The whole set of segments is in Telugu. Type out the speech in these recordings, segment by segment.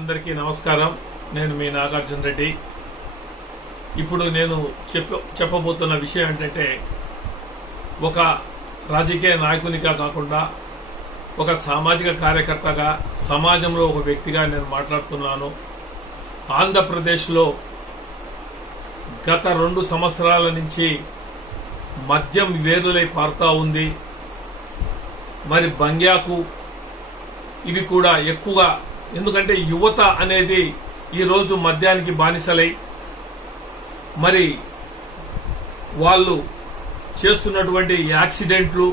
అందరికీ నమస్కారం. నేను మీ నాగార్జున రెడ్డి. ఇప్పుడు నేను చెప్పబోతున్న విషయం ఏంటంటే, ఒక రాజకీయ నాయకునిగా కాకుండా ఒక సామాజిక కార్యకర్తగా, సమాజంలో ఒక వ్యక్తిగా నేను మాట్లాడుతున్నాను. ఆంధ్రప్రదేశ్లో గత 2 సంవత్సరాల నుంచి మద్యం వేరులై పారుతా ఉంది. మరి బంగ్యాకు ఇవి కూడా ఎక్కువగా, ఎందుకంటే యువత అనేది ఈరోజు మద్యానికి బానిసలై మరి వాళ్ళు చేస్తున్నటువంటి యాక్సిడెంట్లు,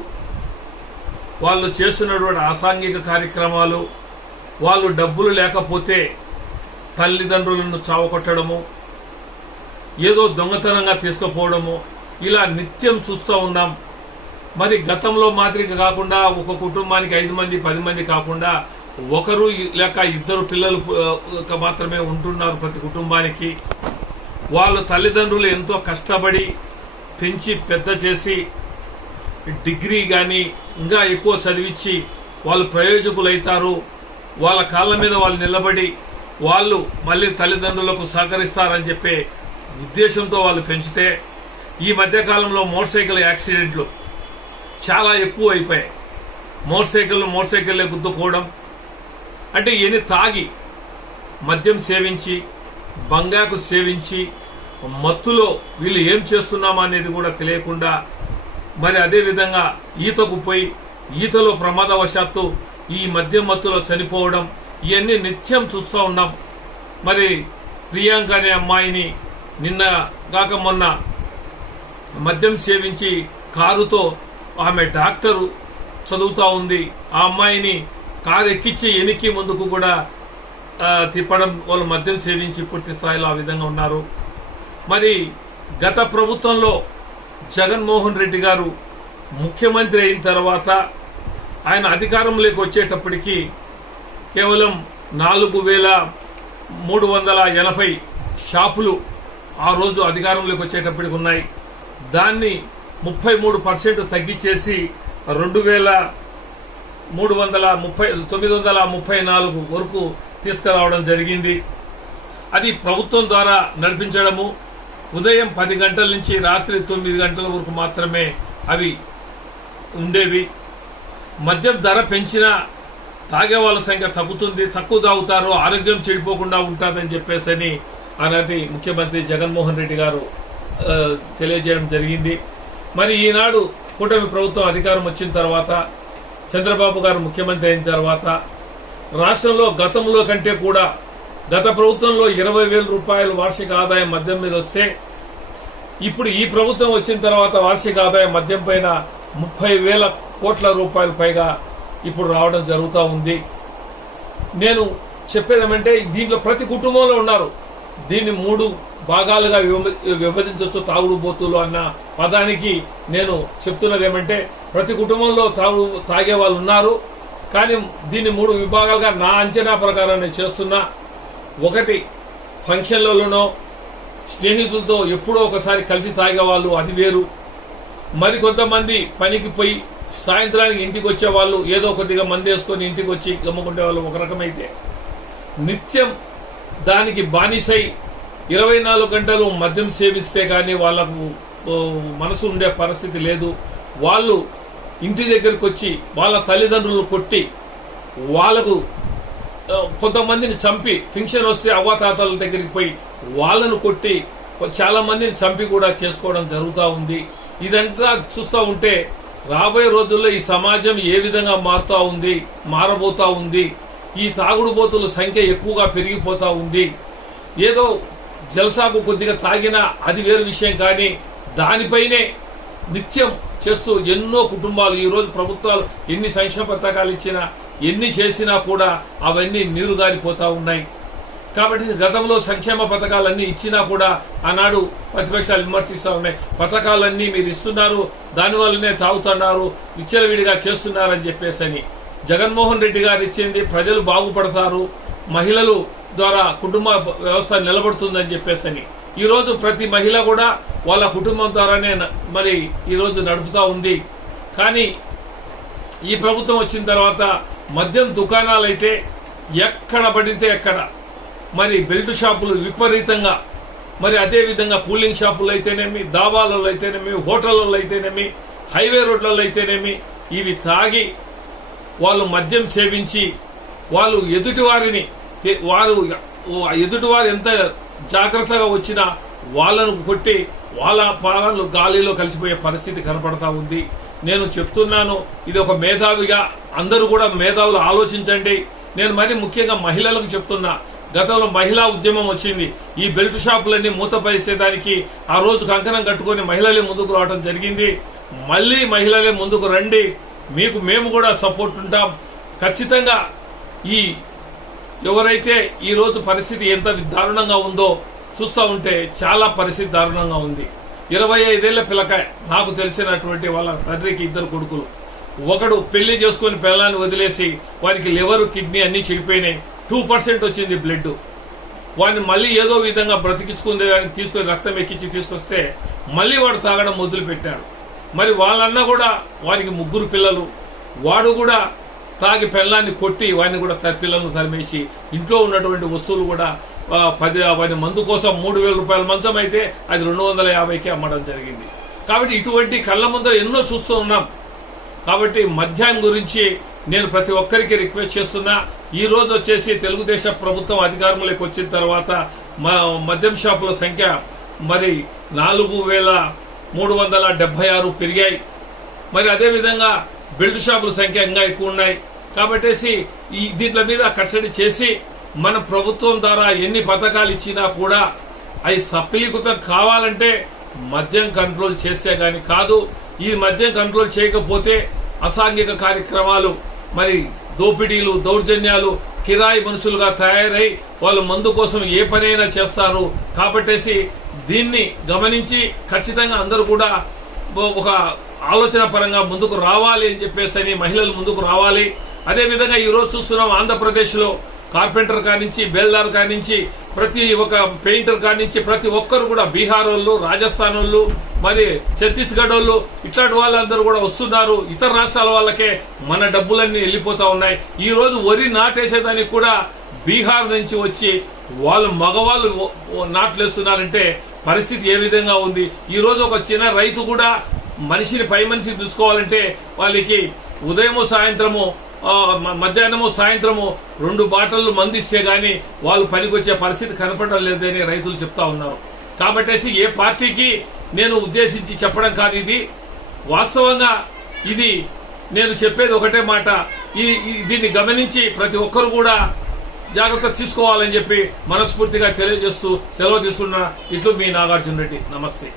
వాళ్ళు చేస్తున్నటువంటి అసాంఘిక కార్యక్రమాలు, వాళ్ళు డబ్బులు లేకపోతే తల్లిదండ్రులను చావకొట్టడము, ఏదో దొంగతనంగా తీసుకుపోవడము, ఇలా నిత్యం చూస్తూ ఉన్నాం. మరి గతంలో మాదిరిగా కాకుండా ఒక కుటుంబానికి 5 మంది 10 మంది కాకుండా ఒకరు లేక 2 పిల్లలు మాత్రమే ఉంటున్నారు ప్రతి కుటుంబానికి. వాళ్ళ తల్లిదండ్రులు ఎంతో కష్టపడి పెంచి పెద్ద చేసి డిగ్రీ గాని ఇంకా ఎక్కువ చదివించి వాళ్ళు ప్రయోజకులైతారు, వాళ్ళ కాళ్ళ మీద వాళ్ళు నిలబడి వాళ్ళు మళ్ళీ తల్లిదండ్రులకు సహకరిస్తారని చెప్పే ఉద్దేశంతో వాళ్ళు పెంచితే, ఈ మధ్యకాలంలో మోటార్ సైకిల్ యాక్సిడెంట్లు చాలా ఎక్కువ అయిపోయాయి. మోటార్ సైకిల్లే గుద్దుకోవడం అంటే ఎన్ని తాగి మద్యం సేవించి బంగాకు సేవించి మత్తులో వీళ్ళు ఏం చేస్తున్నామా అనేది కూడా తెలియకుండా, మరి అదేవిధంగా ఈతకు పోయి ఈతలో ప్రమాదవశాత్తు ఈ మద్యం మత్తులో చనిపోవడం, ఇవన్నీ నిత్యం చూస్తూ ఉన్నాం. మరి ప్రియాంక అనే అమ్మాయిని నిన్న కాక మొన్న మద్యం సేవించి కారుతో, ఆమె డాక్టరు చదువుతా ఉంది, ఆ అమ్మాయిని కారు ఎక్కించి ఎనికి ముందుకు కూడా తిప్పడం, వాళ్ళు మద్యం సేవించి పూర్తి స్థాయిలో ఆ విధంగా ఉన్నారు. మరి గత ప్రభుత్వంలో జగన్మోహన్ రెడ్డి గారు ముఖ్యమంత్రి అయిన తర్వాత ఆయన అధికారంలోకి వచ్చేటప్పటికి కేవలం 4,380 షాపులు ఆ రోజు అధికారంలోకి వచ్చేటప్పటికి ఉన్నాయి. దాన్ని 33% తగ్గించేసి 2,934 వరకు తీసుకురావడం జరిగింది. అది ప్రభుత్వం ద్వారా నడిపించడము. ఉదయం 10 గంటల నుంచి రాత్రి 9 గంటల వరకు మాత్రమే అవి ఉండేవి. మద్యం ధర పెంచినా తాగే వాళ్ళ సంఖ్య తగ్గుతుంది, తక్కువ తాగుతారు, ఆరోగ్యం చెడిపోకుండా ఉంటుందని చెప్పేసి ఆనాటి ముఖ్యమంత్రి జగన్మోహన్ రెడ్డి గారు తెలియజేయడం జరిగింది. మరి ఈనాడు కూటమి ప్రభుత్వం అధికారం వచ్చిన తర్వాత, చంద్రబాబు గారు ముఖ్యమంత్రి అయిన తర్వాత రాష్ట్రంలో గతంలో కంటే కూడా గత ప్రభుత్వంలో 20,000 రూపాయలు వార్షిక ఆదాయం మద్యం మీద వస్తే, ఇప్పుడు ఈ ప్రభుత్వం వచ్చిన తర్వాత వార్షిక ఆదాయం మద్యం పైన 30,000 కోట్ల రూపాయల పైగా ఇప్పుడు రావడం జరుగుతూ ఉంది. నేను చెప్పేదేమంటే, దీంట్లో ప్రతి కుటుంబంలో ఉన్నారు. దీన్ని 3 భాగాలుగా విభజించవచ్చు. తాగుడు బోతులు అన్న పదానికి నేను చెప్తున్నది ఏమంటే, ప్రతి కుటుంబంలో తాగే వాళ్ళు ఉన్నారు. కానీ దీన్ని 3 విభాగాలుగా నా అంచనా ప్రకారం నేను చేస్తున్నా. ఒకటి, ఫంక్షన్లలోనో స్నేహితులతో ఎప్పుడో ఒకసారి కలిసి తాగేవాళ్ళు, అది వేరు. మరి కొంతమంది పనికి పోయి సాయంత్రానికి ఇంటికి వచ్చే వాళ్ళు, ఏదో కొద్దిగా మంది వేసుకొని ఇంటికి వచ్చి గమ్ముకుంటే వాళ్ళు ఒక రకమైతే, నిత్యం దానికి బానిసై 24 గంటలు మద్యం సేవిస్తే కానీ వాళ్లకు మనసు ఉండే పరిస్థితి లేదు. వాళ్ళు ఇంటి దగ్గరకు వచ్చి వాళ్ళ తల్లిదండ్రులు కొట్టి, వాళ్లకు కొంతమందిని చంపి, ఫంక్షన్ వస్తే అవ్వాతాతల దగ్గరికి పోయి వాళ్ళను కొట్టి చాలా మందిని చంపి కూడా చేసుకోవడం జరుగుతూ ఉంది. ఇదంతా చూస్తూ ఉంటే రాబోయే రోజుల్లో ఈ సమాజం ఏ విధంగా మారబోతా ఉంది. ఈ తాగుడుబోతుల సంఖ్య ఎక్కువగా పెరిగిపోతా ఉంది. ఏదో జల్సాకు కొద్దిగా తాగినా అది వేరు విషయం, కానీ దానిపైనే నిత్యం చేస్తూ ఎన్నో కుటుంబాలు, ఈ రోజు ప్రభుత్వాలు ఎన్ని సంక్షేమ పథకాలు ఇచ్చినా, ఎన్ని చేసినా కూడా అవన్నీ నీరుగారిపోతా ఉన్నాయి. కాబట్టి గతంలో సంక్షేమ పథకాలన్నీ ఇచ్చినా కూడా ఆనాడు ప్రతిపక్షాలు విమర్శిస్తూ ఉన్నాయి. పథకాలన్నీ మీరు ఇస్తున్నారు, దానివల్లనే తాగుతున్నారు, విచ్చలవిడిగా చేస్తున్నారని చెప్పేసి. జగన్మోహన్ రెడ్డి గారు ఇచ్చింది ప్రజలు బాగుపడతారు, మహిళలు ద్వారా కుటుంబ వ్యవస్థ నిలబడుతుందని చెప్పేసి ఈ రోజు ప్రతి మహిళ కూడా వాళ్ళ కుటుంబం ద్వారానే మరి ఈ రోజు నడుపుతా ఉంది. కానీ ఈ ప్రభుత్వం వచ్చిన తర్వాత మద్యం దుకాణాలైతే ఎక్కడ పడితే ఎక్కడ మరి బెల్ట్ షాపులు విపరీతంగా, మరి అదే విధంగా కూలింగ్ షాపులు అయితేనేమి, దాబాలలో అయితేనేమి, హోటళ్లలో అయితేనేమి, హైవే రోడ్లలో అయితేనేమి, ఇవి తాగి వాళ్ళు మద్యం సేవించి వాళ్ళు ఎదుటివారు ఎంత జాగ్రత్తగా వచ్చినా వాళ్ళను కొట్టి వాళ్ళ పాలనలు గాలిలో కలిసిపోయే పరిస్థితి కనపడతా ఉంది. నేను చెప్తున్నాను, ఇది ఒక మేధావిగా అందరూ కూడా మేధావులు ఆలోచించండి. నేను మరి ముఖ్యంగా మహిళలకు చెప్తున్నా, గతంలో మహిళా ఉద్యమం వచ్చింది. ఈ బెల్ట్ షాపులన్నీ మూతపరిసేదానికి ఆ రోజు కంకణం కట్టుకుని మహిళలే ముందుకు రావడం జరిగింది. మళ్లీ మహిళలే ముందుకు రండి, మీకు మేము కూడా సపోర్ట్ ఉంటాం. ఖచ్చితంగా ఈ ఎవరైతే ఈ రోజు పరిస్థితి ఎంత దారుణంగా ఉందో చూస్తూ ఉంటే చాలా పరిస్థితి దారుణంగా ఉంది. 25 ఏళ్ల పిల్లకాయ, నాకు తెలిసినటువంటి వాళ్ళ తండ్రికి 2 కొడుకులు. ఒకడు పెళ్లి చేసుకుని పిల్లాన్ని వదిలేసి వారికి లివర్, కిడ్నీ అన్ని చెడిపోయినాయి. 2% వచ్చింది బ్లడ్. వాడిని మళ్ళీ ఏదో విధంగా బ్రతికించుకునే దానికి తీసుకొని రక్తం ఎక్కించి తీసుకొస్తే మళ్ళీ వాడు తాగడం మొదలు పెట్టాడు. మరి వాళ్ళన్నా కూడా వారికి 3 పిల్లలు. వాడు కూడా తాగి పిల్లాన్ని కొట్టి వాడిని కూడా పిల్లలను తరిమేసి ఇంట్లో ఉన్నటువంటి వస్తువులు కూడా వాడి మందు కోసం 3,000 రూపాయల మంచం అయితే అది 250కి అమ్మడం జరిగింది. కాబట్టి ఇటువంటి కళ్ళ ముందర ఎన్నో చూస్తూ ఉన్నాం. కాబట్టి మద్యం గురించి నేను ప్రతి ఒక్కరికి రిక్వెస్ట్ చేస్తున్నా. ఈ రోజు వచ్చేసి తెలుగుదేశం ప్రభుత్వం అధికారంలోకి వచ్చిన తర్వాత మద్యం షాపుల సంఖ్య మరి 4,376 పెరిగాయి. మరి అదే విధంగా బెల్ట్ షాపుల సంఖ్య ఇంకా ఎక్కువ ఉన్నాయి. కాబట్టి దీంట్ల మీద కట్టడి చేసి మన ప్రభుత్వం ద్వారా ఎన్ని పథకాలు ఇచ్చినా కూడా అవి సఫలీకృతం కావాలంటే మద్యం కంట్రోల్ చేస్తే గాని కాదు. ఈ మద్యం కంట్రోల్ చేయకపోతే అసాంఘిక కార్యక్రమాలు, మరి దోపిడీలు, దౌర్జన్యాలు, కిరాయి మనుషులుగా తయారై వాళ్ళు మందు కోసం ఏ పనైనా చేస్తారు. కాబట్టి దీన్ని గమనించి ఖచ్చితంగా అందరూ కూడా ఒక ఆలోచన పరంగా ముందుకు రావాలి అని చెప్పేసి మహిళలు ముందుకు రావాలి. అదే విధంగా ఈ రోజు చూస్తున్నాం, ఆంధ్రప్రదేశ్ లో కార్పెంటర్ కానించి, బేల్దార్ కానించి, ప్రతి ఒక్క పెయింటర్ కానించి ప్రతి ఒక్కరు కూడా బీహార్ వాళ్ళు, రాజస్థాన్ వాళ్ళు, మరి ఛత్తీస్గఢ్ వాళ్ళు, ఇట్లాంటి వాళ్ళందరూ కూడా వస్తున్నారు. ఇతర రాష్ట్రాల వాళ్ళకే మన డబ్బులన్నీ వెళ్ళిపోతా ఉన్నాయి. ఈ రోజు వరి నాటేసేదానికి కూడా బీహార్ నుంచి వచ్చి వాళ్ళు మగవాళ్ళు నాట్లేస్తున్నారంటే పరిస్థితి ఏ విధంగా ఉంది. ఈ రోజు ఒక చిన్న రైతు కూడా పై మనిషిని చూసుకోవాలంటే వాళ్ళకి ఉదయము సాయంత్రము, మధ్యాహ్నము సాయంత్రము 2 బాటలు మందిస్తే గాని వాళ్ళు పనికొచ్చే పరిస్థితి కనపడడం లేదని రైతులు చెప్తా ఉన్నారు. కాబట్టి ఏ పార్టీకి నేను ఉద్దేశించి చెప్పడం కాదు, ఇది వాస్తవంగా ఇది నేను చెప్పేది ఒకటే మాట. దీన్ని గమనించి ప్రతి ఒక్కరు కూడా జాగ్రత్త తీసుకోవాలని చెప్పి మనస్ఫూర్తిగా తెలియజేస్తూ సెలవు తీసుకున్న ఇట్లు మీ నాగార్జున రెడ్డి. నమస్తే.